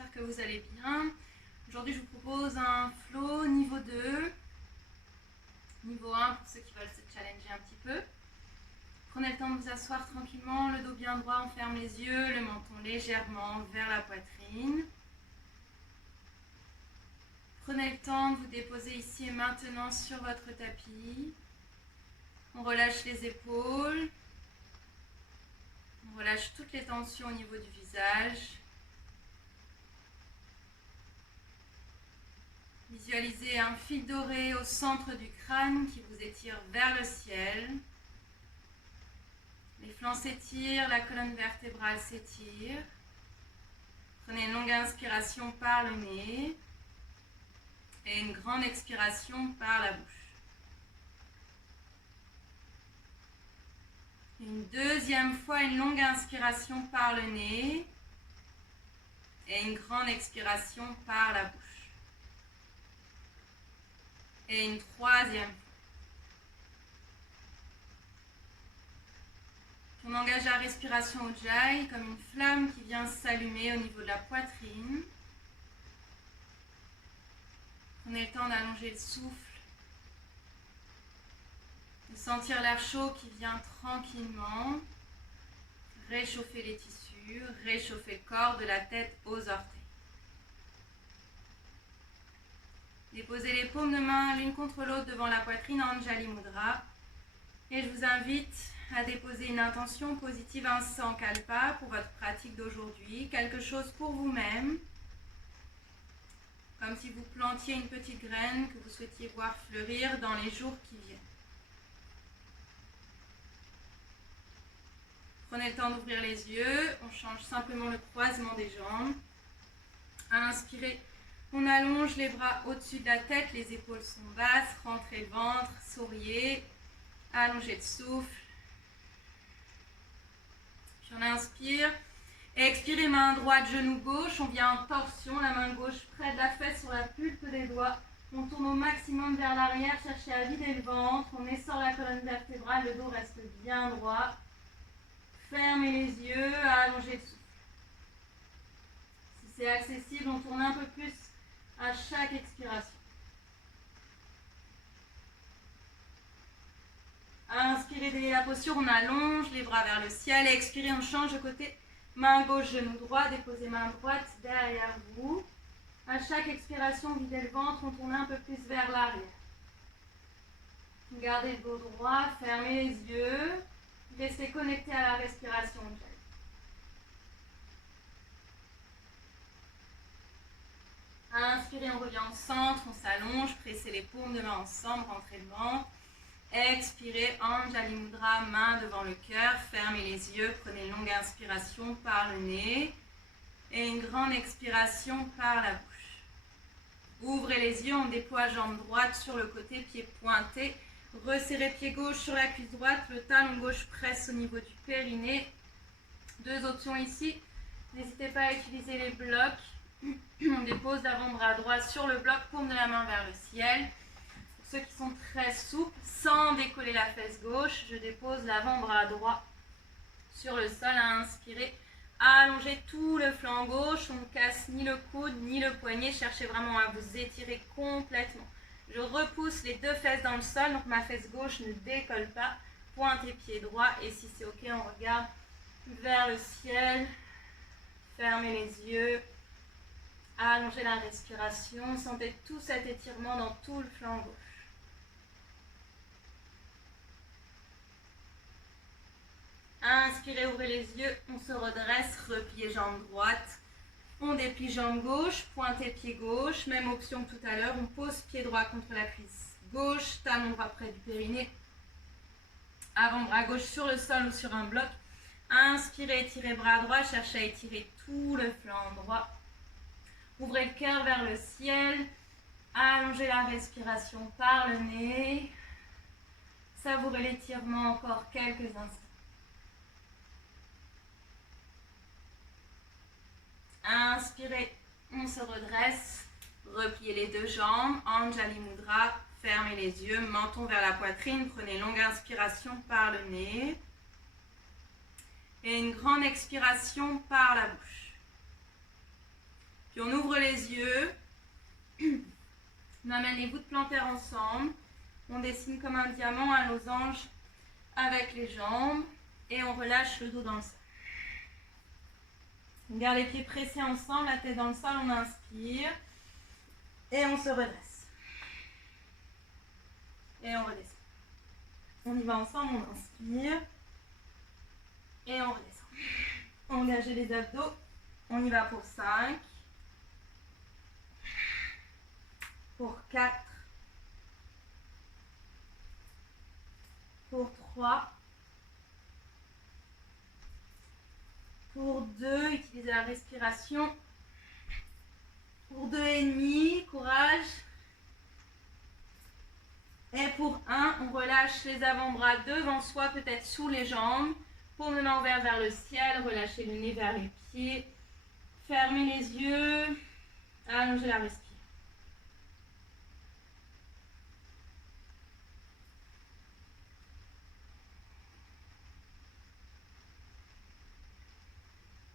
j'espère que vous allez bien. Aujourd'hui, je vous propose un flow niveau 2. Niveau 1 pour ceux qui veulent se challenger un petit peu. Prenez le temps de vous asseoir tranquillement, le dos bien droit, on ferme les yeux, le menton légèrement vers la poitrine. Prenez le temps de vous déposer ici et maintenant sur votre tapis. On relâche les épaules. On relâche toutes les tensions au niveau du visage. Visualisez un fil doré au centre du crâne qui vous étire vers le ciel. Les flancs s'étirent, la colonne vertébrale s'étire. Prenez une longue inspiration par le nez et une grande expiration par la bouche. Une deuxième fois, une longue inspiration par le nez et une grande expiration par la bouche. Et une troisième fois. On engage la respiration Ujjayi comme une flamme qui vient s'allumer au niveau de la poitrine. Prenez le temps d'allonger le souffle, de sentir l'air chaud qui vient tranquillement réchauffer les tissus, réchauffer le corps de la tête aux orteils. Déposez les paumes de main l'une contre l'autre devant la poitrine en Anjali Mudra. Et je vous invite à déposer une intention positive, un sankalpa pour votre pratique d'aujourd'hui, quelque chose pour vous-même, comme si vous plantiez une petite graine que vous souhaitiez voir fleurir dans les jours qui viennent. Prenez le temps d'ouvrir les yeux, on change simplement le croisement des jambes. À inspirer, on allonge les bras au-dessus de la tête, les épaules sont basses, rentrez le ventre, souriez, allongez le souffle. Puis on inspire, expirez, main droite, genou gauche, on vient en torsion, la main gauche près de la fesse sur la pulpe des doigts. On tourne au maximum vers l'arrière, cherchez à vider le ventre, on essore la colonne vertébrale, le dos reste bien droit. Fermez les yeux, allongez le souffle. Si c'est accessible, on tourne un peu plus à chaque expiration. Inspirez, déliez la posture, on allonge les bras vers le ciel. Expirez, on change de côté. Main gauche, genou droit, déposez main droite derrière vous. À chaque expiration, videz le ventre, on tourne un peu plus vers l'arrière. Gardez le dos droit, fermez les yeux. Restez connecté à la respiration. Inspirez, on revient au centre, on s'allonge, pressez les paumes de main ensemble, rentrez le ventre. Expirez, Anjali Mudra, main devant le cœur, fermez les yeux, prenez une longue inspiration par le nez et une grande expiration par la bouche. Ouvrez les yeux, on déploie jambe droite sur le côté, pied pointé. Resserrez pied gauche sur la cuisse droite, le talon gauche presse au niveau du périnée. Deux options ici, n'hésitez pas à utiliser les blocs. On dépose l'avant-bras droit sur le bloc, paume de la main vers le ciel. Pour ceux qui sont très souples, sans décoller la fesse gauche, je dépose l'avant-bras droit sur le sol à inspirer. Allongez tout le flanc gauche, on ne casse ni le coude ni le poignet, cherchez vraiment à vous étirer complètement. Je repousse les deux fesses dans le sol, donc ma fesse gauche ne décolle pas. Pointez pied droit et si c'est ok, on regarde vers le ciel. Fermez les yeux. Allongez la respiration. Sentez tout cet étirement dans tout le flanc gauche. Inspirez, ouvrez les yeux. On se redresse, repliez jambe droite. On déplie jambe gauche, pointez pied gauche, même option que tout à l'heure, on pose pied droit contre la cuisse gauche, talon droit près du périnée, avant-bras gauche sur le sol ou sur un bloc. Inspirez, étirez bras droit, cherchez à étirer tout le flanc droit. Ouvrez le cœur vers le ciel, allongez la respiration par le nez, savourez l'étirement encore quelques instants. Inspirez, on se redresse, repliez les deux jambes, Anjali Mudra, fermez les yeux, menton vers la poitrine, prenez une longue inspiration par le nez et une grande expiration par la bouche. Puis on ouvre les yeux. On amène les voûtes plantaires ensemble. On dessine comme un diamant, un losange avec les jambes. Et on relâche le dos dans le sol. On garde les pieds pressés ensemble, la tête dans le sol, on inspire. Et on se redresse. Et on redescend. On y va ensemble, on inspire. Et on redescend. Engagez les abdos. On y va pour 5. Pour 4. Pour 3. Pour 2, utilisez la respiration. Pour 2 et demi, courage. Et pour 1, on relâche les avant-bras devant soi, peut-être sous les jambes. Paume de main ouverte vers le ciel, relâchez le nez vers les pieds. Fermez les yeux, allongez la respiration.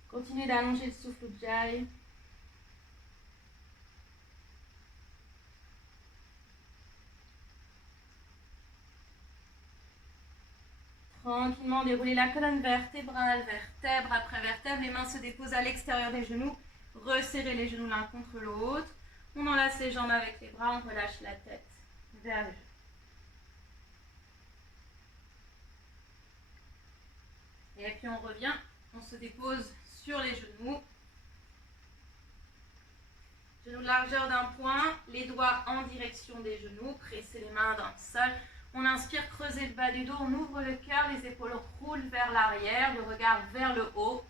Continuez d'allonger le souffle Ujjayi. Tranquillement, déroulez la colonne vertébrale, vertèbre après vertèbre. Les mains se déposent à l'extérieur des genoux. Resserrez les genoux l'un contre l'autre. On enlace les jambes avec les bras. On relâche la tête vers les genoux. Et puis on revient. On se dépose sur les genoux. Genoux de largeur d'un point. Les doigts en direction des genoux. Pressez les mains dans le sol. On inspire, creusez le bas du dos, on ouvre le cœur, les épaules roulent vers l'arrière, le regard vers le haut.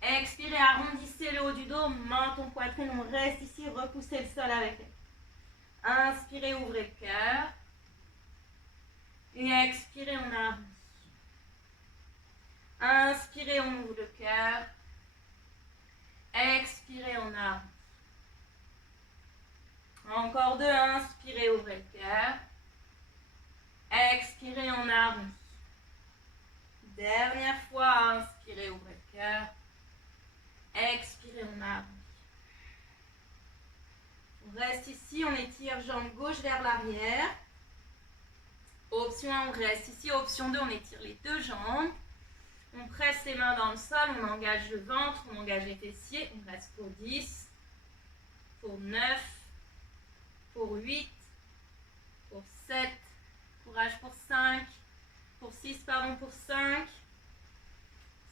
Expirez, arrondissez le haut du dos, menton, poitrine, on reste ici, repoussez le sol avec les mains. Inspirez, ouvrez le cœur. Et expirez, on arrondit. Inspirez, on ouvre le cœur. Expirez, on arrondit. Encore 2, inspirez, ouvrez le cœur. Expirez, on arrondit. Dernière fois, inspirez, ouvrez le cœur. Expirez, on arrondit. On reste ici, on étire jambe gauche vers l'arrière. Option 1, on reste ici. Option 2, on étire les deux jambes. On presse les mains dans le sol, on engage le ventre, on engage les fessiers. On reste pour 10, pour 9, pour 8, pour 7, courage pour 5, pour 6, pardon, pour 5.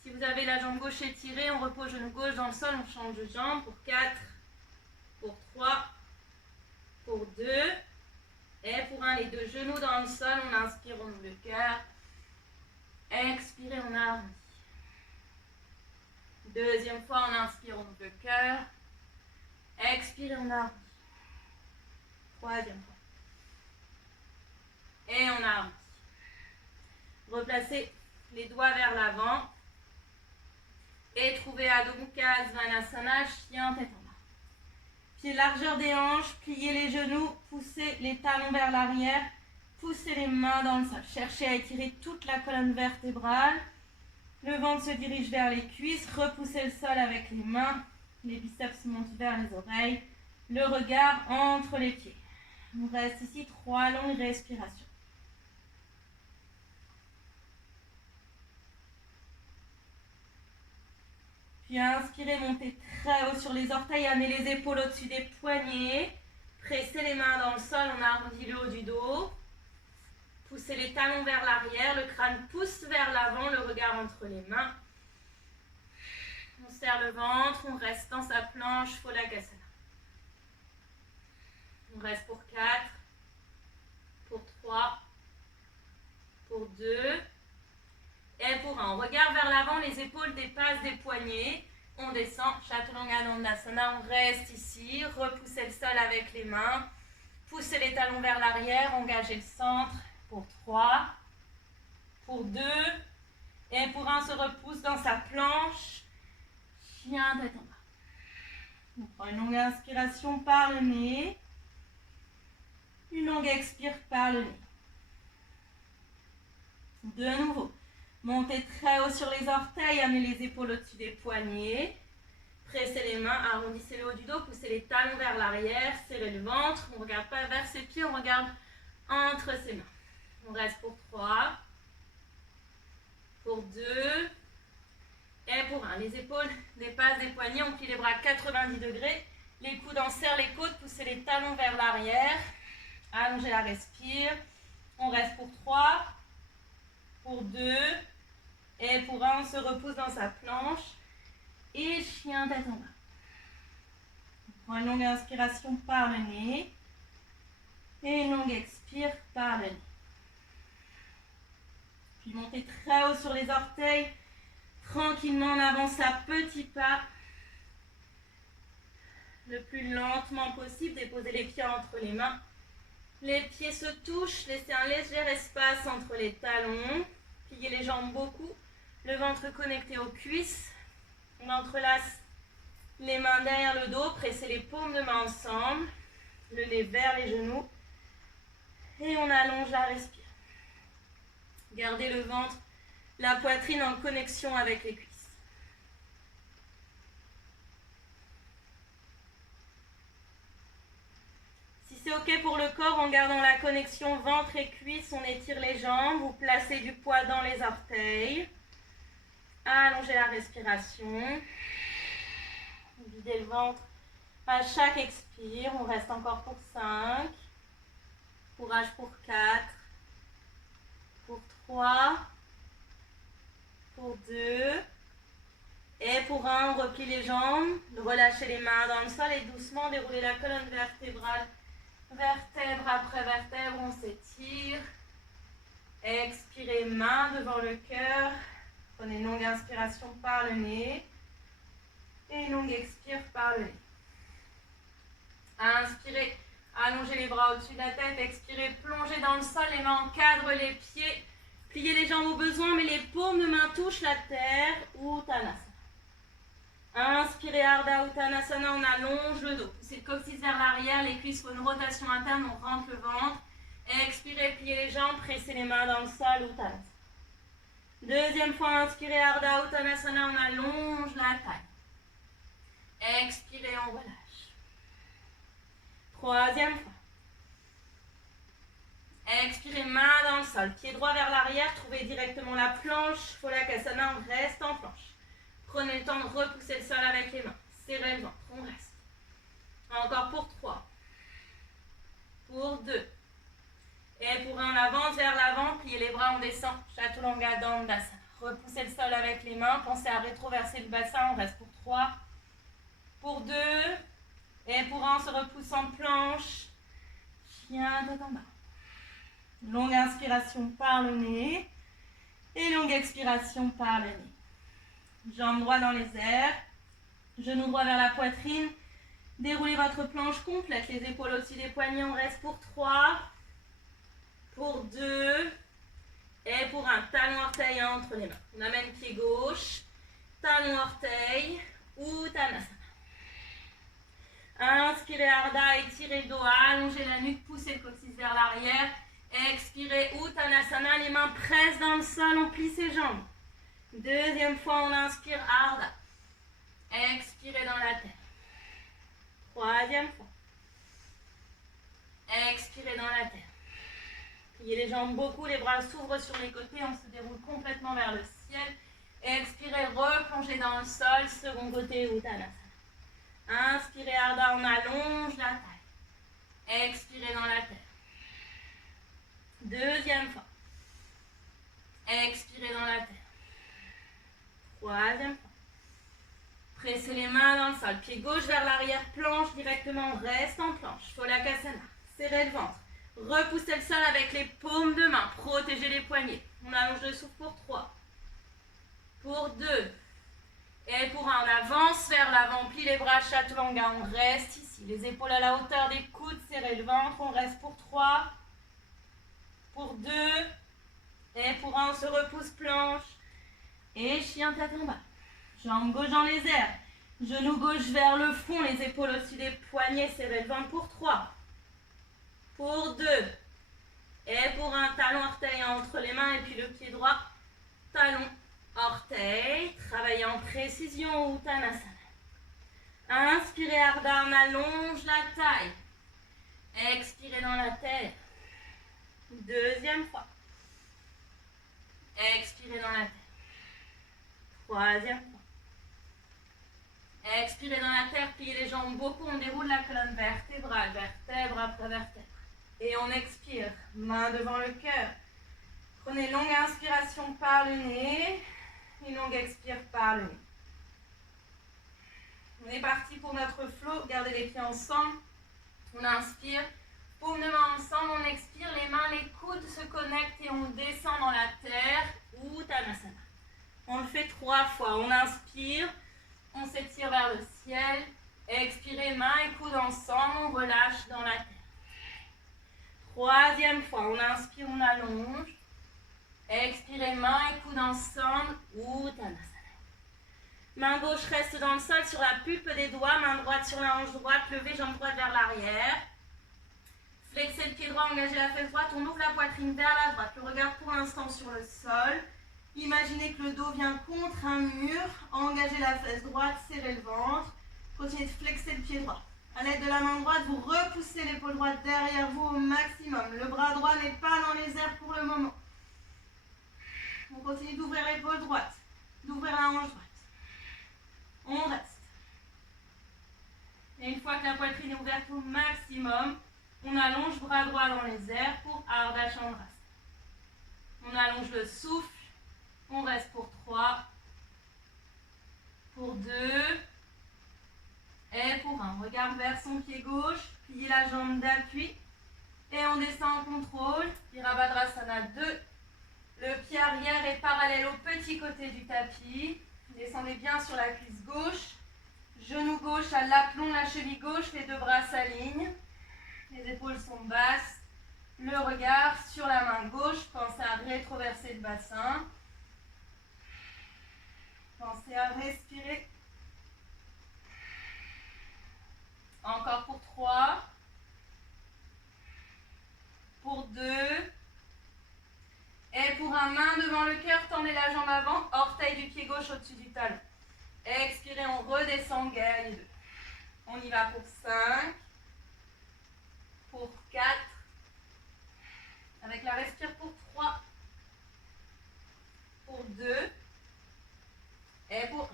Si vous avez la jambe gauche étirée, on repose genou gauche dans le sol, on change de jambe pour 4, pour 3, pour 2. Et pour 1, les deux genoux dans le sol, on inspire, on ouvre le cœur. Expirez, on arrondit. Deuxième fois, on inspire, on ouvre le cœur. Expirez, on arrondit. Troisième fois. Et on arrondit. Replacez les doigts vers l'avant. Et trouvez Adho Mukha Svanasana, chien tête en bas. Pied largeur des hanches, pliez les genoux, poussez les talons vers l'arrière, poussez les mains dans le sol. Cherchez à étirer toute la colonne vertébrale. Le ventre se dirige vers les cuisses, repoussez le sol avec les mains. Les biceps montent vers les oreilles. Le regard entre les pieds. On reste ici 3 longues respirations. Puis inspirez, montez très haut sur les orteils, amenez les épaules au-dessus des poignets. Pressez les mains dans le sol, on arrondit le haut du dos. Poussez les talons vers l'arrière, le crâne pousse vers l'avant, le regard entre les mains. On serre le ventre, on reste dans sa planche, Phalakasana. On reste pour 4, pour 3, pour 2 et pour 1. On regarde vers l'avant, les épaules dépassent des poignets. On descend, Chaturanga Dandasana, on reste ici. Repoussez le sol avec les mains. Poussez les talons vers l'arrière, engagez le centre pour 3, pour 2 et pour 1, se repousse dans sa planche. Chien tête en bas. On prend une longue inspiration par le nez. Une longue expire par le nez. De nouveau, montez très haut sur les orteils, amenez les épaules au-dessus des poignets. Pressez les mains, arrondissez le haut du dos, poussez les talons vers l'arrière, serrez le ventre. On ne regarde pas vers ses pieds, on regarde entre ses mains. On reste pour 3, pour 2 et pour 1. Les épaules dépassent des poignets, on plie les bras à 90 degrés. Les coudes enserrent les côtes, poussez les talons vers l'arrière. Allongez la respire. On reste pour 3, pour 2 et pour 1. On se repousse dans sa planche. Et chien tête en bas. On prend une longue inspiration par le nez. Et une longue expire par le nez. Puis montez très haut sur les orteils. Tranquillement, on avance à petits pas. Le plus lentement possible. Déposez les pieds entre les mains. Les pieds se touchent. Laissez un léger espace entre les talons. Pliez les jambes beaucoup. Le ventre connecté aux cuisses. On entrelace les mains derrière le dos. Pressez les paumes de main ensemble. Le nez vers les genoux. Et on allonge la respire. Gardez le ventre, la poitrine en connexion avec les cuisses. Si c'est OK pour le corps, en gardant la connexion ventre et cuisse, on étire les jambes. Vous placez du poids dans les orteils. Allongez la respiration. Videz le ventre à chaque expire. On reste encore pour 5. Courage pour 4. Pour 3. Pour 2. Et pour 1, on replie les jambes. Relâchez les mains dans le sol et doucement déroulez la colonne vertébrale. Vertèbre après vertèbre, on s'étire. Expirez, main devant le cœur. Prenez une longue inspiration par le nez. Et une longue expire par le nez. Inspirez, allongez les bras au-dessus de la tête. Expirez, plongez dans le sol. Les mains encadrent les pieds. Pliez les jambes au besoin, mais les paumes de main touchent la terre. Uttanasana. Inspirez, Ardha Uttanasana, on allonge le dos. Poussez le coccyx vers l'arrière, les cuisses font une rotation interne, on rentre le ventre. Expirez, pliez les jambes, pressez les mains dans le sol, Uttanasana. Deuxième fois, inspirez, Ardha Uttanasana, on allonge la taille. Expirez, on relâche. Troisième fois. Expirez, main dans le sol, pied droit vers l'arrière, trouvez directement la planche. Pholakasana, on reste en planche. Prenez le temps de repousser le sol avec les mains. Serrez le ventre, on reste. Encore pour 3. Pour 2. Et pour 1, on avance vers l'avant, pliez les bras, on descend. Chaturanga Dandasana. Repoussez le sol avec les mains, pensez à rétroverser le bassin, on reste pour 3. Pour 2. Et pour 1, on se repousse en planche. Chien tête en bas. Longue inspiration par le nez. Et longue expiration par le nez. Jambes droites dans les airs. Genoux droits vers la poitrine. Déroulez votre planche complète. Les épaules au-dessus des poignets. On reste pour 3. Pour 2. Et pour 1. Talon orteil entre les mains. On amène pied gauche. Talon orteil. Uttanasana. Inspirez Ardha, étirez le dos. Allongez la nuque. Poussez le coccyx vers l'arrière. Expirez Uttanasana. Les mains pressent dans le sol. On plie ses jambes. Deuxième fois, on inspire Ardha. Expirez dans la terre. Troisième fois. Expirez dans la terre. Pliez les jambes beaucoup, les bras s'ouvrent sur les côtés, on se déroule complètement vers le ciel. Expirez, replongez dans le sol, second côté Uttanasana. Inspirez Ardha, on allonge la taille. Expirez dans la terre. Deuxième fois. Expirez dans la terre. Troisième fois. Pressez les mains dans le sol. Pied gauche vers l'arrière, planche directement. On reste en planche. Pholakasana. Serrez le ventre. Repoussez le sol avec les paumes de main. Protégez les poignets. On allonge le souffle pour 3. Pour 2. Et pour 1. On avance vers l'avant. Plie les bras. Chaturanga. On reste ici. Les épaules à la hauteur des coudes. Serrez le ventre. On reste pour 3. Pour 2. Et pour 1. On se repousse planche. Et chien tête en bas. Jambe gauche dans les airs. Genou gauche vers le fond. Les épaules au-dessus des poignets. Serrez le ventre pour 3. Pour 2. Et pour 1. Talon orteil entre les mains. Et puis le pied droit. Talon orteil. Travaillez en précision. Uttanasana. Inspirez Ardha, on allonge la taille. Expirez dans la terre. Deuxième fois. Expirez dans la terre. Troisième fois. Expirez dans la terre, pliez les jambes beaucoup, on déroule la colonne vertébrale, vertèbre après vertèbre. Et on expire, main devant le cœur. Prenez longue inspiration par le nez, une longue expire par le nez. On est parti pour notre flow, gardez les pieds ensemble. On inspire, paume de main ensemble, on expire, les mains, les coudes se connectent et on descend dans la terre, Uttanasana. On le fait 3 fois, on inspire, on s'étire vers le ciel, expirez, mains et coudes ensemble, on relâche dans la terre. Troisième fois, on inspire, on allonge, expirez, mains et coudes ensemble, Uttanasana. Main gauche reste dans le sol sur la pulpe des doigts, main droite sur la hanche droite, levez jambe droite vers l'arrière. Flexez le pied droit, engagez la fesse droite, on ouvre la poitrine vers la droite. Le regard pour l'instant sur le sol. Imaginez que le dos vient contre un mur, engagez la fesse droite, serrez le ventre. Continuez de flexer le pied droit. À l'aide de la main droite, vous repoussez l'épaule droite derrière vous au maximum. Le bras droit n'est pas dans les airs pour le moment. On continue d'ouvrir l'épaule droite, d'ouvrir la hanche droite. On reste. Et une fois que la poitrine est ouverte au maximum, on allonge bras droit dans les airs pour Ardha Chandrasana. On allonge le souffle. On reste pour 3, pour 2, et pour 1. Regarde vers son pied gauche, pliez la jambe d'appui, et on descend en contrôle. Virabhadrasana 2. Le pied arrière est parallèle au petit côté du tapis. Descendez bien sur la cuisse gauche. Genou gauche à l'aplomb, la cheville gauche, les deux bras s'alignent. Les épaules sont basses. Le regard sur la main gauche. Pensez à rétroverser le bassin. Pensez à respirer. Encore pour 3. Pour 2. Et pour un, main devant le cœur, tendez la jambe avant, orteil du pied gauche au-dessus du talon. Expirez, on redescend, guerrier 2. On y va pour 5. Pour 4. Avec la respire pour 3. Pour 2. Et pour 1.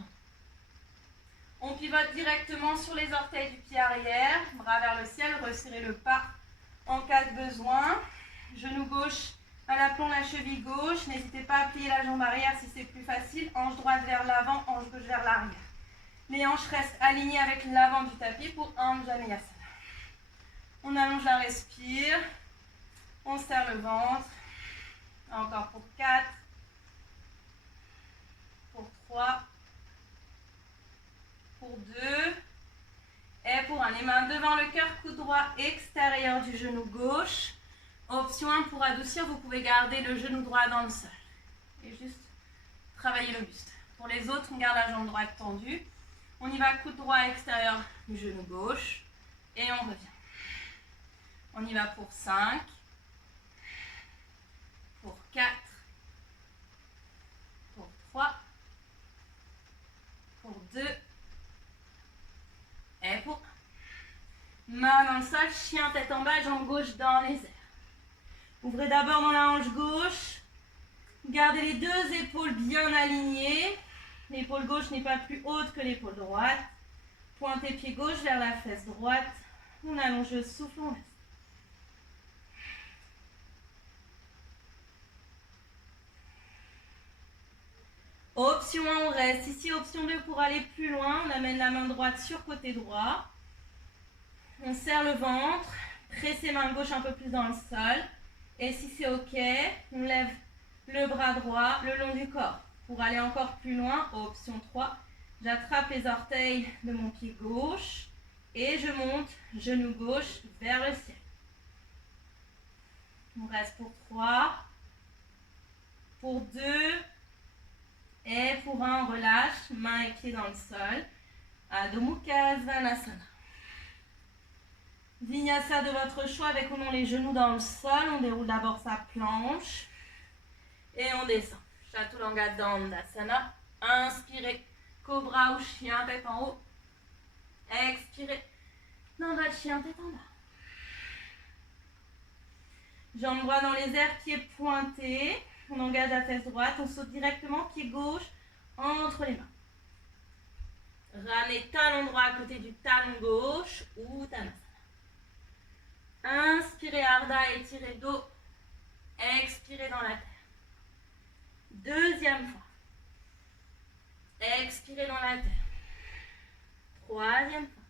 On pivote directement sur les orteils du pied arrière, bras vers le ciel, resserrez le pas en cas de besoin. Genou gauche à l'aplomb, la cheville gauche. N'hésitez pas à plier la jambe arrière si c'est plus facile. Hanche droite vers l'avant, hanche gauche vers l'arrière. Les hanches restent alignées avec l'avant du tapis pour Anjaneyasana. On allonge la respire. On serre le ventre. Encore pour 4. Pour 3. Pour 2. Et pour 1. Les mains devant le cœur, coude droit extérieur du genou gauche. Option 1, pour adoucir, vous pouvez garder le genou droit dans le sol. Et juste travailler le buste. Pour les autres, on garde la jambe droite tendue. On y va, coude droit extérieur du genou gauche. Et on revient. On y va pour 5. Pour 4. Pour 3. Pour 2. Et pour 1. Main dans le sol, chien tête en bas, jambe gauche dans les airs. Ouvrez d'abord dans la hanche gauche. Gardez les deux épaules bien alignées. L'épaule gauche n'est pas plus haute que l'épaule droite. Pointez pied gauche vers la fesse droite. On allonge le souffle, on reste. Option 1, on reste. Ici, option 2, pour aller plus loin, on amène la main droite sur côté droit. On serre le ventre. Pressez main gauche un peu plus dans le sol. Et si c'est OK, on lève le bras droit le long du corps. Pour aller encore plus loin, option 3, j'attrape les orteils de mon pied gauche et je monte genou gauche vers le ciel. On reste pour 3, pour 2 et pour 1, on relâche, main et pied dans le sol. Adho Mukha Svanasana. Vinyasa de votre choix avec ou non les genoux dans le sol. On déroule d'abord sa planche. Et on descend. Chaturanga Dandasana. Inspirez. Cobra ou chien, tête en haut. Expirez dans votre chien tête en bas. Jambes droites dans les airs, pieds pointés. On engage la fesse droite, on saute directement, pied gauche entre les mains. Ramenez talon droit à côté du talon gauche, Uttanasana. Inspirez Ardha, étirez le dos. Expirez dans la terre. Deuxième fois. Expirez dans la terre. Troisième fois.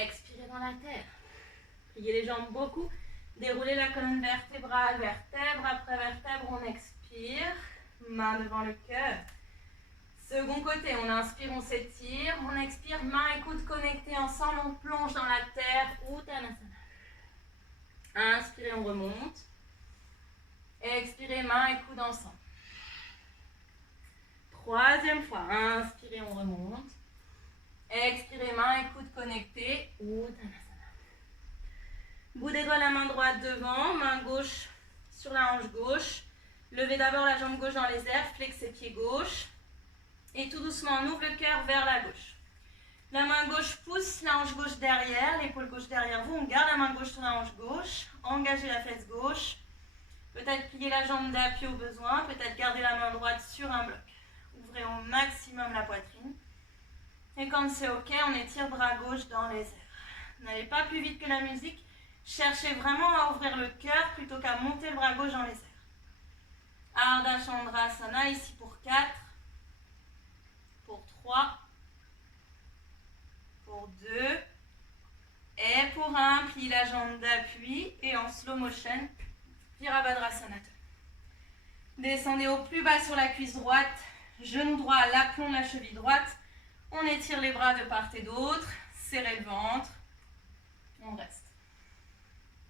Expirez dans la terre. Pliez les jambes beaucoup. Déroulez la colonne vertébrale, vertèbre après vertèbre. On expire. Main devant le cœur. Second côté, on inspire, on s'étire. On expire, main et coude connectés ensemble. On plonge dans la terre. Uttanasana. Inspirez, on remonte. Expirez, main et coude ensemble. Troisième fois. Inspirez, on remonte. Expirez, main et coude connectés. Uttanasana. Bout des doigts, la main droite devant. Main gauche sur la hanche gauche. Levez d'abord la jambe gauche dans les airs. Flexez pied gauche. Et tout doucement, on ouvre le cœur vers la gauche. La main gauche pousse la hanche gauche derrière. L'épaule gauche derrière vous. On garde la main gauche sur la hanche gauche. Engagez la fesse gauche. Peut-être plier la jambe d'appui au besoin. Peut-être garder la main droite sur un bloc. Ouvrez au maximum la poitrine. Et quand c'est ok, on étire bras gauche dans les airs. N'allez pas plus vite que la musique. Cherchez vraiment à ouvrir le cœur plutôt qu'à monter le bras gauche dans les airs. Ardha Chandrasana, ici pour 4, pour 3, pour 2, et pour 1, plie la jambe d'appui, et en slow motion, Virabhadrasana. Descendez au plus bas sur la cuisse droite, genou droit, l'aplomb de la cheville droite, on étire les bras de part et d'autre, serrez le ventre, on reste.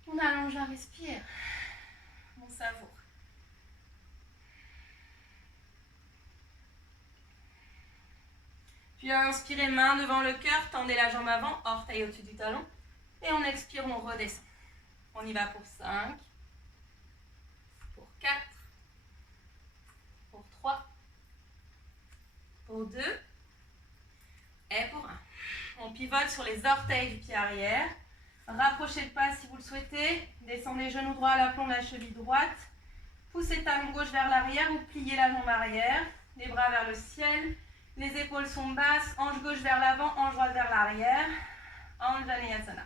On allonge, on respire, on savoure. Puis inspirez, main devant le cœur, tendez la jambe avant, orteil au-dessus du talon. Et on expire, on redescend. On y va pour 5, pour 4, pour 3, pour 2 et pour 1. On pivote sur les orteils du pied arrière. Rapprochez le pas si vous le souhaitez. Descendez genou droit à l'aplomb de la cheville droite. Poussez talon gauche vers l'arrière ou pliez la jambe arrière. Les bras vers le ciel. Les épaules sont basses. Hanche gauche vers l'avant, hanche droite vers l'arrière. Anjaneyasana.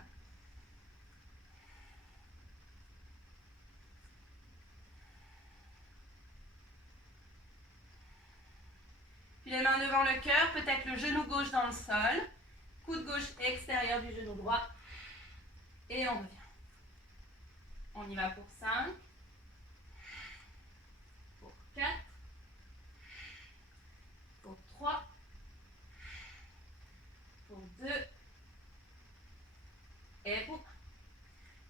Puis les mains devant le cœur, peut-être le genou gauche dans le sol. Coude gauche extérieur du genou droit. Et on revient. On y va pour 5, pour 4, pour 3, pour 2 et pour 1.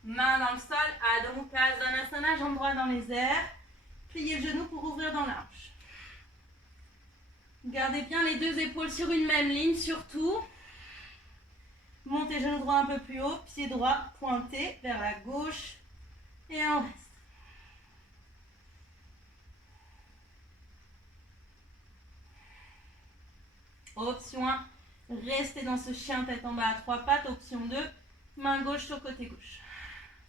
Main dans le sol, Adho Mukha Svanasana, jambe droite dans les airs. Pliez le genou pour ouvrir dans la hanche. Gardez bien les deux épaules sur une même ligne, surtout. Montez genou droit un peu plus haut, pied droit pointé vers la gauche et on reste. Option 1, restez dans ce chien tête en bas à 3 pattes. Option 2, main gauche sur côté gauche.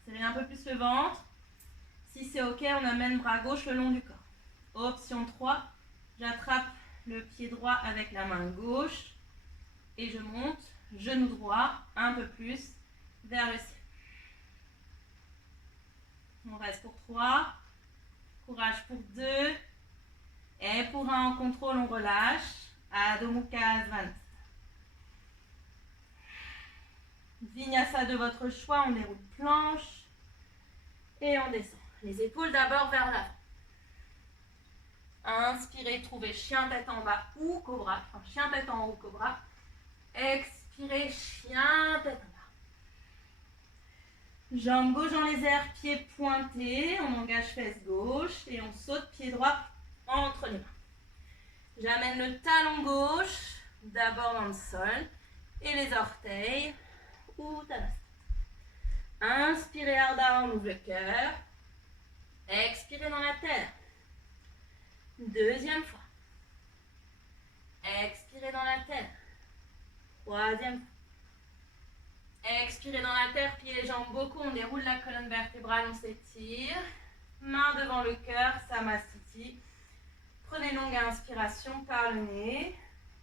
Serrez un peu plus le ventre. Si c'est ok, on amène bras gauche le long du corps. Option 3, j'attrape le pied droit avec la main gauche et je monte. Genou droit, un peu plus, vers le ciel. On reste pour 3. Courage pour 2. Et pour 1, en contrôle, on relâche. Adho Mukha Svanasana. Vinyasa de votre choix, on déroule planche. Et on descend. Les épaules d'abord vers l'avant. Inspirez, trouvez chien tête en bas ou cobra. Enfin, chien tête en haut, cobra. Expirez, chien tête en bas. Jambe gauche dans les airs, pied pointé. On engage fesse gauche et on saute pied droit entre les mains. J'amène le talon gauche d'abord dans le sol et les orteils. Uttanasana. Inspirez Ardha, on ouvre le cœur. Expirez dans la terre. Deuxième fois. Expirez dans la terre. Troisième fois. Expirez dans la terre, pliez les jambes beaucoup, on déroule la colonne vertébrale, on s'étire. Main devant le cœur, Samastiti. Prenez une longue inspiration par le nez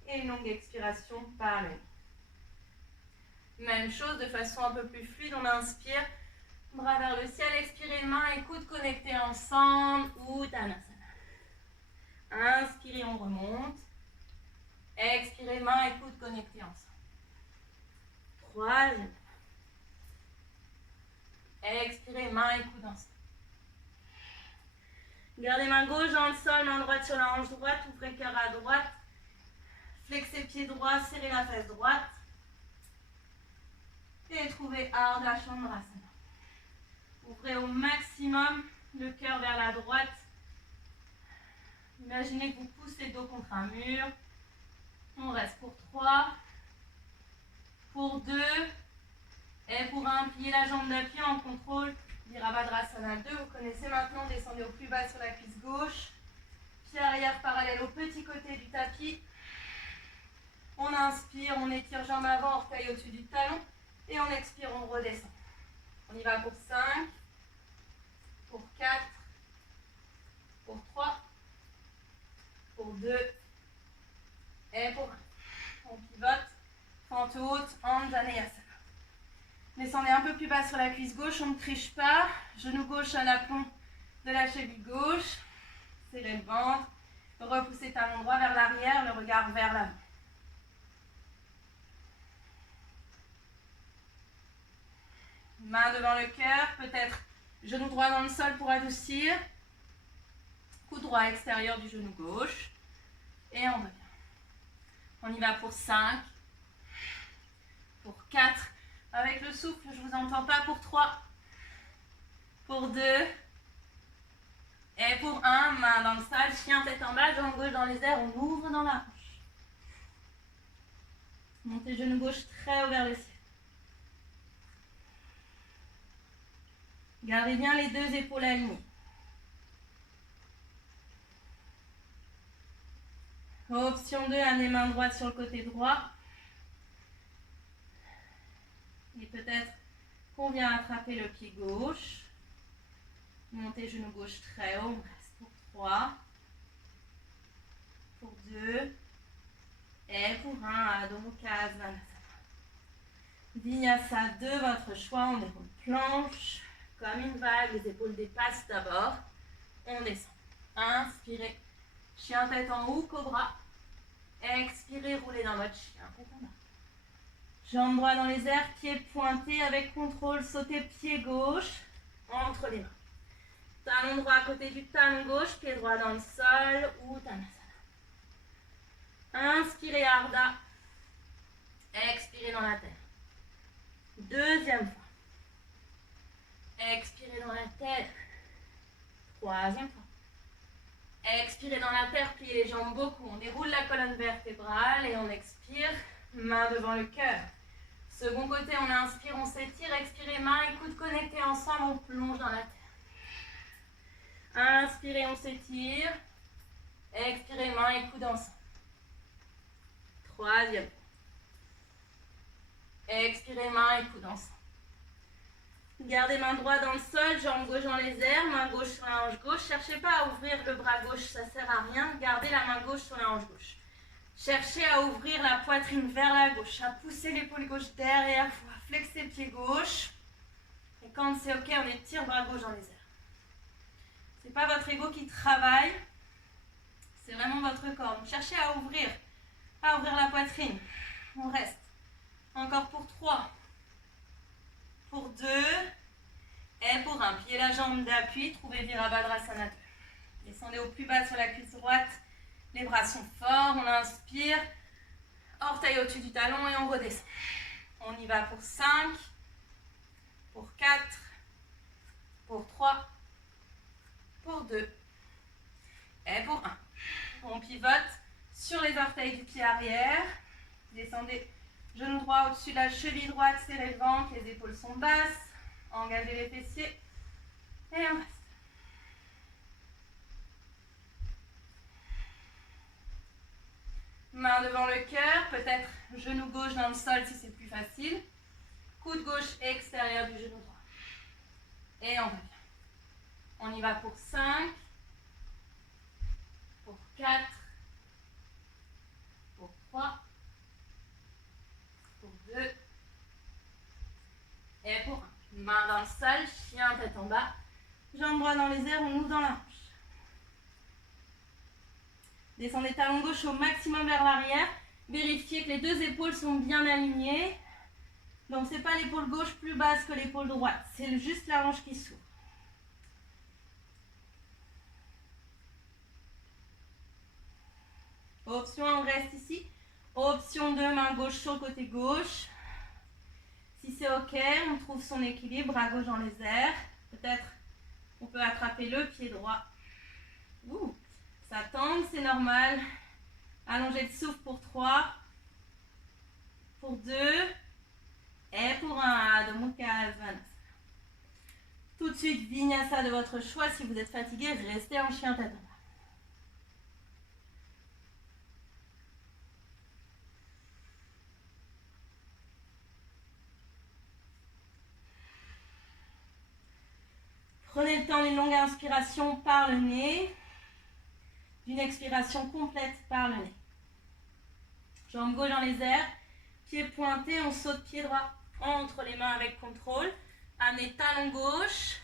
et une longue expiration par le nez. Même chose, de façon un peu plus fluide, on inspire, bras vers le ciel, expirez, mains et coudes connectés ensemble, Uttanasana. Inspirez, on remonte. Expirez, mains et coudes connectés ensemble. Troisième. Expirez, mains et coudes ensemble. Gardez main gauche dans le sol, main droite sur la hanche droite, ouvrez cœur à droite. Flexez pied droit, serrez la fesse droite. Et trouvez Ardha Chandrasana. Ouvrez au maximum le cœur vers la droite. Imaginez que vous poussez dos contre un mur. On reste pour 3, pour 2, et pour 1. Pliez la jambe d'appui en contrôle. Virabhadrasana 2. Vous connaissez maintenant. Descendez au plus bas sur la cuisse gauche. Pied arrière parallèle au petit côté du tapis. On inspire, on étire jambe avant, orteil au-dessus du talon. Et on expire, on redescend. On y va pour 5, pour 4, pour 3, pour 2 et pour 1. On pivote, fente haute, Anjaneyasana. Descendez un peu plus bas sur la cuisse gauche, on ne triche pas. Genou gauche à l'aplomb de la cheville gauche. Serrez le ventre. Repoussez talon droit vers l'arrière, le regard vers l'avant. Main devant le cœur, peut-être genou droit dans le sol pour adoucir. Coude droit extérieur du genou gauche. Et on revient. On y va pour 5, pour 4. Avec le souffle, je ne vous entends pas, pour 3, pour 2, et pour 1, main dans le sol, chien tête en bas, jambe gauche dans les airs, on ouvre dans la hanche. Montez genou gauche très haut vers le ciel. Gardez bien les deux épaules alignées. Option 2, amenez main droite sur le côté droit. Et peut-être qu'on vient attraper le pied gauche. Montez genou gauche très haut. On reste pour 3. Pour 2. Et pour 1, Adho Mukha Svanasana. Vinyasa 2, votre choix. On déroule planche. Comme une vague, les épaules dépassent d'abord. On descend. Inspirez. Chien tête en haut, cobra. Expirez, roulez dans votre chien tête en bas. Jambe droite dans les airs, pied pointé avec contrôle. Sautez pied gauche entre les mains. Talon droit à côté du talon gauche, pied droit dans le sol. Uttanasana. Inspirez Ardha. Expirez dans la terre. Deuxième fois. Expirez dans la terre. Troisième fois. Expirez dans la terre, pliez les jambes beaucoup. On déroule la colonne vertébrale et on expire, main devant le cœur. Second côté, on inspire, on s'étire, expirez, main et coudes connectés ensemble, on plonge dans la terre. Inspirez, on s'étire. Expirez, main et coudes ensemble. Troisième. Expirez, main et coudes ensemble. Gardez main droite dans le sol, jambe gauche dans les airs, main gauche sur la hanche gauche. Cherchez pas à ouvrir le bras gauche, ça sert à rien. Gardez la main gauche sur la hanche gauche. Cherchez à ouvrir la poitrine vers la gauche, à pousser l'épaule gauche derrière vous, à flexer le pied gauche. Et quand c'est ok, on étire bras gauche dans les airs. C'est pas votre ego qui travaille, c'est vraiment votre corps. Donc cherchez à ouvrir la poitrine. On reste. Encore pour 3. Pour 2 et pour 1. Pliez la jambe d'appui, trouvez Virabhadrasana 2. Descendez au plus bas sur la cuisse droite, les bras sont forts, on inspire, orteil au-dessus du talon et on redescend. On y va pour 5, pour 4, pour 3, pour 2 et pour 1. On pivote sur les orteils du pied arrière, descendez. Genou droit au-dessus de la cheville droite, serrez le ventre, les épaules sont basses, engagez les fessiers et on reste. Main devant le cœur, peut-être genou gauche dans le sol si c'est plus facile. Coude gauche extérieur du genou droit. Et on revient. On y va pour 5, pour 4, pour 3, pour 2 et pour 1. Main dans le sol, chien tête en bas. Jambes droites dans les airs, on ouvre dans la hanche. Descendez talon gauche au maximum vers l'arrière. Vérifiez que les deux épaules sont bien alignées. Donc, ce n'est pas l'épaule gauche plus basse que l'épaule droite. C'est juste la hanche qui s'ouvre. Option 1, on reste ici. Option 2, main gauche sur le côté gauche. Si c'est OK, on trouve son équilibre, bras gauche dans les airs. Peut-être on peut attraper le pied droit. Ouh, ça tangue, c'est normal. Allongez le souffle pour 3, pour 2 et pour 1. Adho Mukha Svanasana. Tout de suite, Vinyasa de votre choix. Si vous êtes fatigué, restez en chien tête en bas. Prenez le temps d'une longue inspiration par le nez, d'une expiration complète par le nez. Jambe gauche dans les airs, pied pointé, on saute pied droit entre les mains avec contrôle. Amenez talon gauche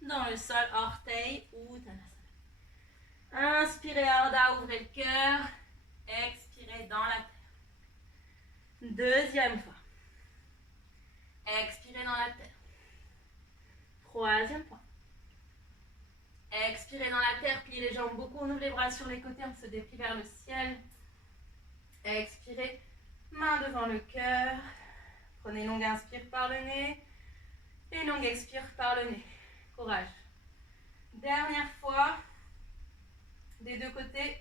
dans le sol, orteil ou Uttanasana. Inspirez Ardha, ouvrez le cœur. Expirez dans la terre. Deuxième fois. Expirez dans la terre. Troisième fois. Expirez dans la terre, pliez les jambes beaucoup, on ouvre les bras sur les côtés, on se déplie vers le ciel. Expirez, main devant le cœur. Prenez longue inspire par le nez et longue expire par le nez. Courage. Dernière fois, des deux côtés.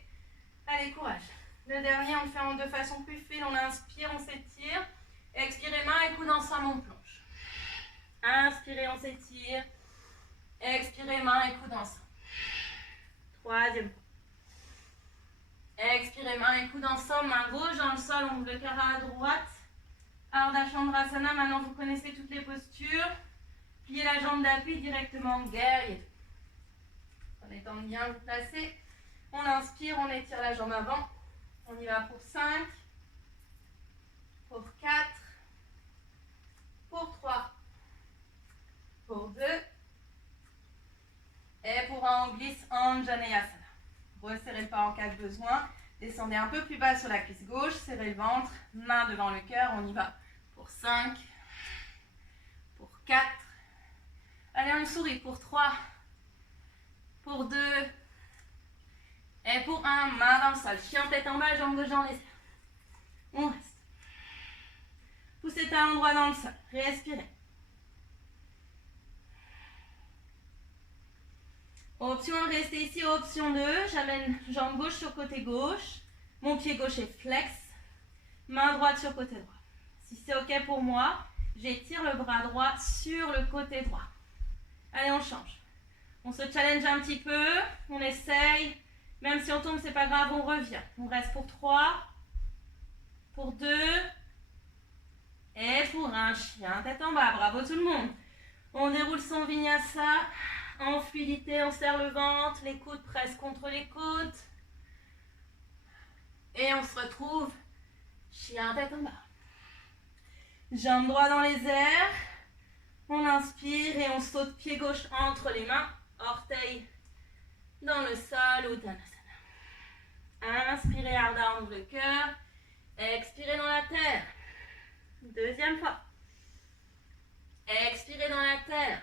Allez, courage. Le dernier, on le fait de façon plus fine. On inspire, on s'étire. Expirez, main et coude ensemble, on plonge. Inspirez, on s'étire. Expirez, main et coude ensemble. Troisième fois. Expirez, main et coude ensemble, main gauche dans le sol, on ouvre le cœur à droite. Ardha Chandrasana, maintenant vous connaissez toutes les postures. Pliez la jambe d'appui directement, guerrier. Prenez le temps de bien vous placer. On inspire, on étire la jambe avant. On y va pour 5, pour 4, pour 3, pour 2. Et pour un, on glisse Anjaneyasana. Resserrez le pas en cas de besoin. Descendez un peu plus bas sur la cuisse gauche. Serrez le ventre. Main devant le cœur. On y va. Pour 5. Pour 4. Allez, on sourit. Pour 3. Pour 2. Et pour 1. Main dans le sol. Chien tête en bas. Jambe gauche dans les airs. On reste. Poussez talon droit dans le sol. Respirez. Option 1, restez ici. Option 2, j'amène jambe gauche sur côté gauche. Mon pied gauche est flex. Main droite sur côté droit. Si c'est OK pour moi, j'étire le bras droit sur le côté droit. Allez, on change. On se challenge un petit peu. On essaye. Même si on tombe, c'est pas grave, on revient. On reste pour 3. Pour 2. Et pour 1. Chien tête en bas. Bravo tout le monde. On déroule son vinyasa. En fluidité, on serre le ventre, les coudes pressent contre les côtes. Et on se retrouve chien tête en bas. Jambes droites dans les airs. On inspire et on saute pied gauche entre les mains. Orteil dans le sol, Uttanasana. Inspirez, Ardha, on ouvre le cœur. Expirez dans la terre. Deuxième fois. Expirez dans la terre.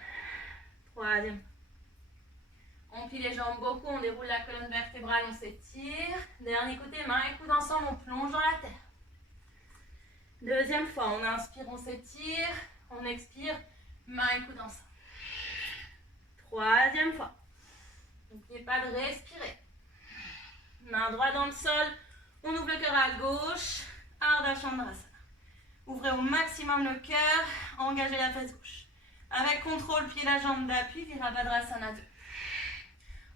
Troisième fois. On plie les jambes beaucoup, on déroule la colonne vertébrale, on s'étire. Dernier côté, main et coude ensemble, on plonge dans la terre. Deuxième fois, on inspire, on s'étire. On expire, main et coude ensemble. Troisième fois. N'oubliez pas de respirer. Main droite dans le sol, on ouvre le cœur à gauche. Ardha Chandrasana. Ouvrez au maximum le cœur, engagez la face gauche. Avec contrôle, pliez la jambe d'appui, Virabhadrasana 2.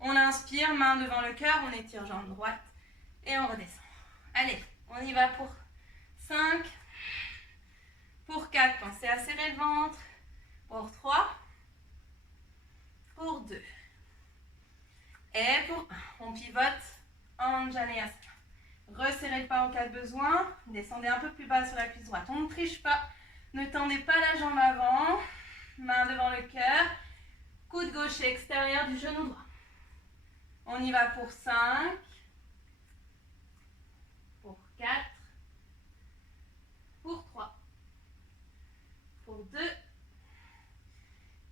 On inspire, main devant le cœur, on étire jambe droite et on redescend. Allez, On y va pour 5. Pour 4, pensez à serrer le ventre. Pour 3. Pour 2. Et pour 1. On pivote. Anjaneyasana. Resserrez le pas en cas de besoin. Descendez un peu plus bas sur la cuisse droite. On ne triche pas. Ne tendez pas la jambe avant. Main devant le cœur. Coude gauche extérieur du genou droit. On y va pour 5. Pour 4. Pour 3. Pour 2.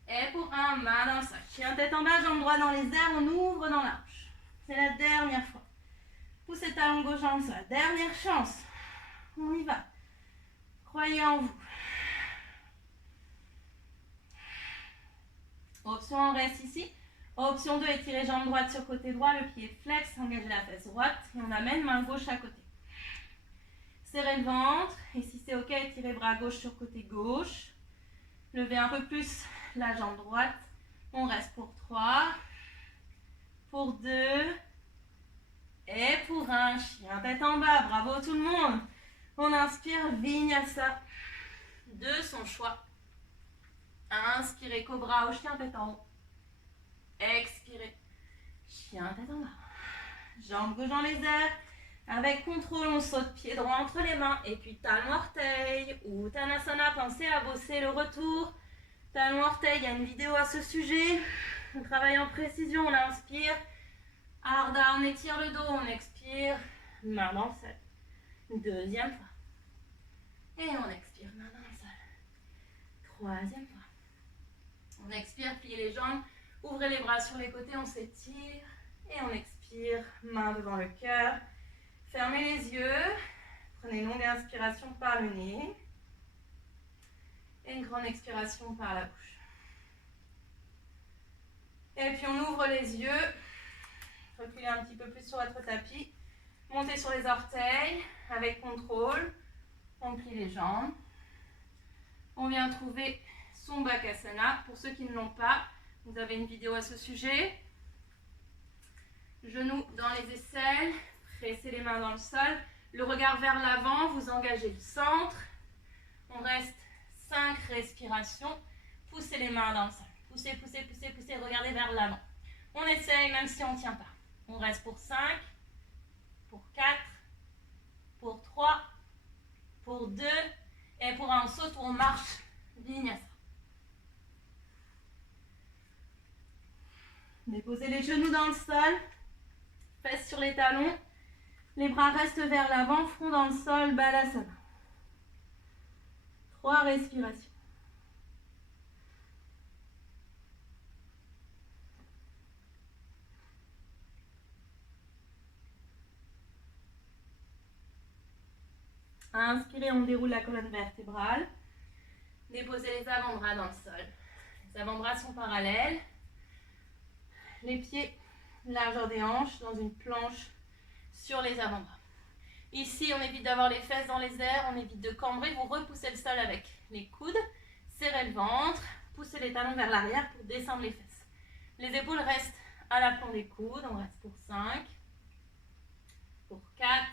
Et pour 1, main dans le sol. Chien tête en bas, jambe droite dans les airs. On ouvre dans la hanche. C'est la dernière fois. Poussez talon gauche dans le sol. Dernière chance. On y va. Croyez en vous. Option, on reste ici. Option 2, étirez jambe droite sur côté droit. Le pied flex, engagez la fesse droite. Et on amène main gauche à côté. Serrez le ventre. Et si c'est OK, étirez bras gauche sur côté gauche. Levez un peu plus la jambe droite. On reste pour 3. Pour 2. Et pour 1. Chien tête en bas. Bravo tout le monde. On inspire Vinyasa. De son choix. Inspirez cobra au chien tête en haut. Expirez. Chien tête en bas. Jambes gauche dans les airs. Avec contrôle, on saute pied droit entre les mains. Et puis talon orteil. Uttanasana, pensez à bosser le retour. Talon orteil, il y a une vidéo à ce sujet. On travaille en précision, on inspire. Ardha, on étire le dos, on expire. Main dans le sol. Deuxième fois. Et on expire, main dans le sol. Troisième fois. On expire, pliez les jambes. Ouvrez les bras sur les côtés, on s'étire. Et on expire, main devant le cœur. Fermez les yeux. Prenez une longue inspiration par le nez. Et une grande expiration par la bouche. Et puis on ouvre les yeux. Reculez un petit peu plus sur votre tapis. Montez sur les orteils avec contrôle. On plie les jambes. On vient trouver son Bakasana. Pour ceux qui ne l'ont pas, vous avez une vidéo à ce sujet. Genoux dans les aisselles. Pressez les mains dans le sol. Le regard vers l'avant. Vous engagez le centre. On reste 5 respirations. Poussez les mains dans le sol. Poussez, poussez, poussez, poussez. Regardez vers l'avant. On essaye même si on ne tient pas. On reste pour 5, pour 4, pour 3, pour 2 et pour 1. On saute ou on marche. Vinyasa. Déposez les genoux dans le sol. Fesses sur les talons. Les bras restent vers l'avant. Front dans le sol. Balasana. 3 respirations. Inspirez, on déroule la colonne vertébrale. Déposez les avant-bras dans le sol. Les avant-bras sont parallèles. Les pieds largeur des hanches dans une planche sur les avant-bras. Ici, on évite d'avoir les fesses dans les airs, on évite de cambrer. Vous repoussez le sol avec les coudes. Serrez le ventre. Poussez les talons vers l'arrière pour descendre les fesses. Les épaules restent à l'aplomb des coudes. On reste pour 5. Pour 4.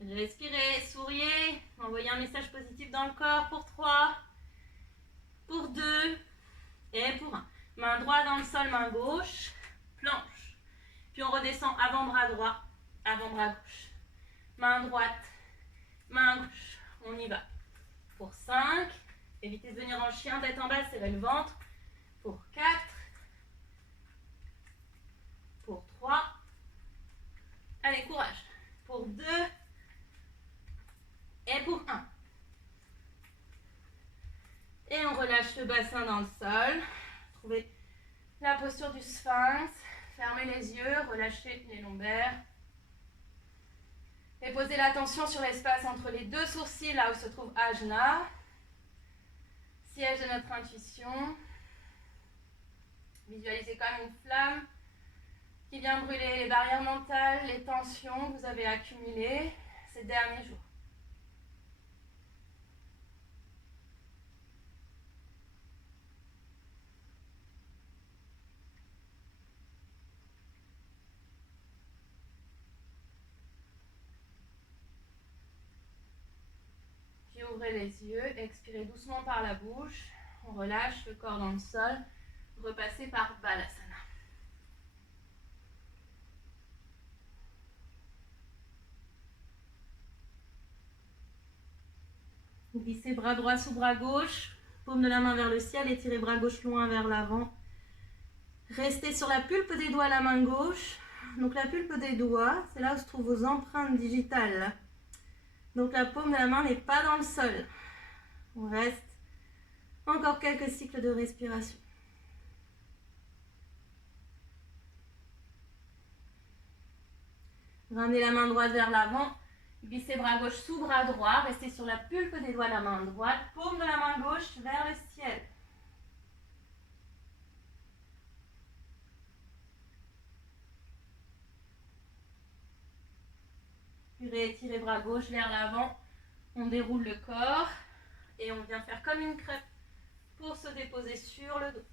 Respirez, souriez, envoyez un message positif dans le corps pour 3, pour 2 et pour 1. Main droite dans le sol, main gauche, planche. Puis on redescend avant-bras droit, avant-bras gauche. Main droite, main gauche. On y va. Pour 5, évitez de venir en chien, tête en bas, serrez le ventre. Pour 4, pour 3. Allez, courage. Pour 2. Et pour 1. Et on relâche le bassin dans le sol. Trouvez la posture du sphinx. Fermez les yeux, relâchez les lombaires. Et posez l'attention sur l'espace entre les deux sourcils, là où se trouve Ajna. Siège de notre intuition. Visualisez comme une flamme qui vient brûler les barrières mentales, les tensions que vous avez accumulées ces derniers jours. ouvrez les yeux, expirez doucement par la bouche, on relâche le corps dans le sol, repassez par Balasana. Glissez bras droit sous bras gauche, paume de la main vers le ciel, étirez bras gauche loin vers l'avant. Restez sur la pulpe des doigts, la main gauche. Donc la pulpe des doigts, c'est là où se trouvent vos empreintes digitales. Donc la paume de la main n'est pas dans le sol. On reste encore quelques cycles de respiration. Ramenez la main droite vers l'avant. Glissez bras gauche sous bras droit. Restez sur la pulpe des doigts, la main droite. Paume de la main gauche vers le ciel. Puis réétirez bras gauche vers l'avant. On déroule le corps et on vient faire comme une crêpe pour se déposer sur le dos.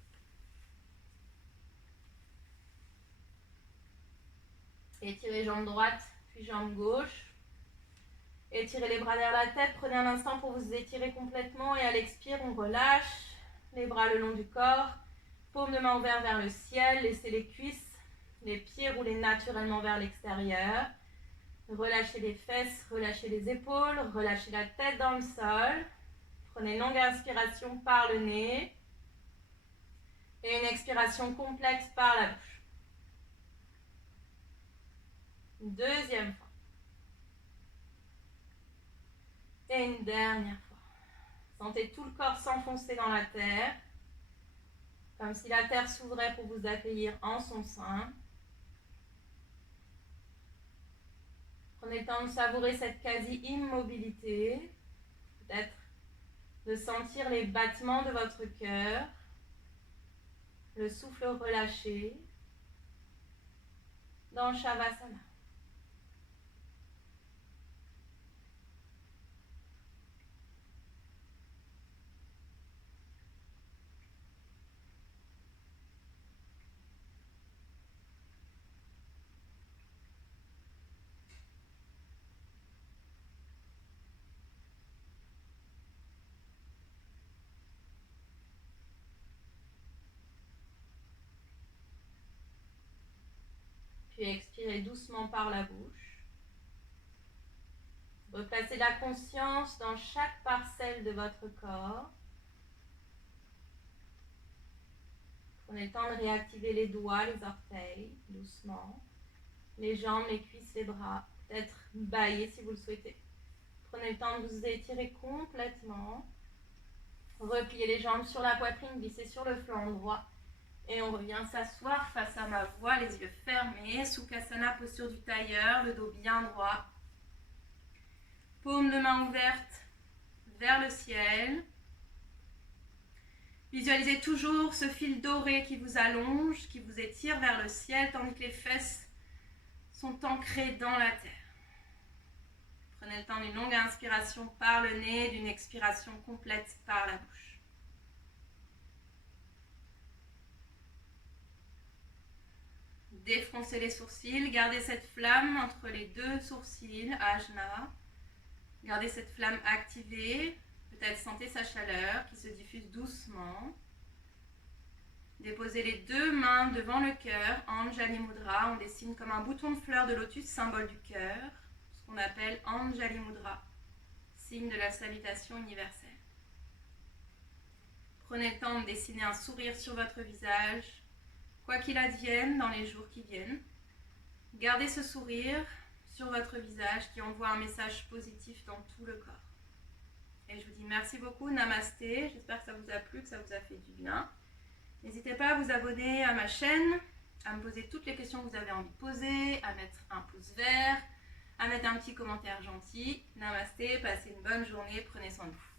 Étirez jambe droite puis jambe gauche. Étirez les bras derrière la tête. Prenez un instant pour vous étirer complètement et à l'expire, on relâche les bras le long du corps. Paume de main ouverte vers le ciel. Laissez les cuisses, les pieds rouler naturellement vers l'extérieur. Relâchez les fesses, relâchez les épaules, relâchez la tête dans le sol. Prenez une longue inspiration par le nez et une expiration complexe par la bouche. Deuxième fois. Et une dernière fois. Sentez tout le corps s'enfoncer dans la terre, comme si la terre s'ouvrait pour vous accueillir en son sein. Prenez le temps de savourer cette quasi-immobilité, peut-être de sentir les battements de votre cœur, le souffle relâché dans Shavasana. Puis expirez doucement par la bouche. Replacez la conscience dans chaque parcelle de votre corps. Prenez le temps de réactiver les doigts, les orteils, doucement. Les jambes, les cuisses, les bras. Peut-être bâiller si vous le souhaitez. Prenez le temps de vous étirer complètement. Repliez les jambes sur la poitrine, glissez sur le flanc droit. Et on revient s'asseoir face à ma voix, les yeux fermés. Sukhasana, posture du tailleur, le dos bien droit. Paume de main ouverte vers le ciel. Visualisez toujours ce fil doré qui vous allonge, qui vous étire vers le ciel, tandis que les fesses sont ancrées dans la terre. Prenez le temps d'une longue inspiration par le nez, d'une expiration complète par la bouche. Défroncez les sourcils, gardez cette flamme entre les deux sourcils, ajna. Gardez cette flamme activée, peut-être sentez sa chaleur qui se diffuse doucement. Déposez les deux mains devant le cœur, Anjali Mudra. On dessine comme un bouton de fleur de lotus, symbole du cœur, ce qu'on appelle Anjali Mudra, signe de la salutation universelle. Prenez le temps de dessiner un sourire sur votre visage, quoi qu'il advienne dans les jours qui viennent. Gardez ce sourire sur votre visage qui envoie un message positif dans tout le corps. Et je vous dis merci beaucoup, namasté. J'espère que ça vous a plu, que ça vous a fait du bien. N'hésitez pas à vous abonner à ma chaîne, à me poser toutes les questions que vous avez envie de poser, à mettre un pouce vert, à mettre un petit commentaire gentil. Namasté, passez une bonne journée, prenez soin de vous.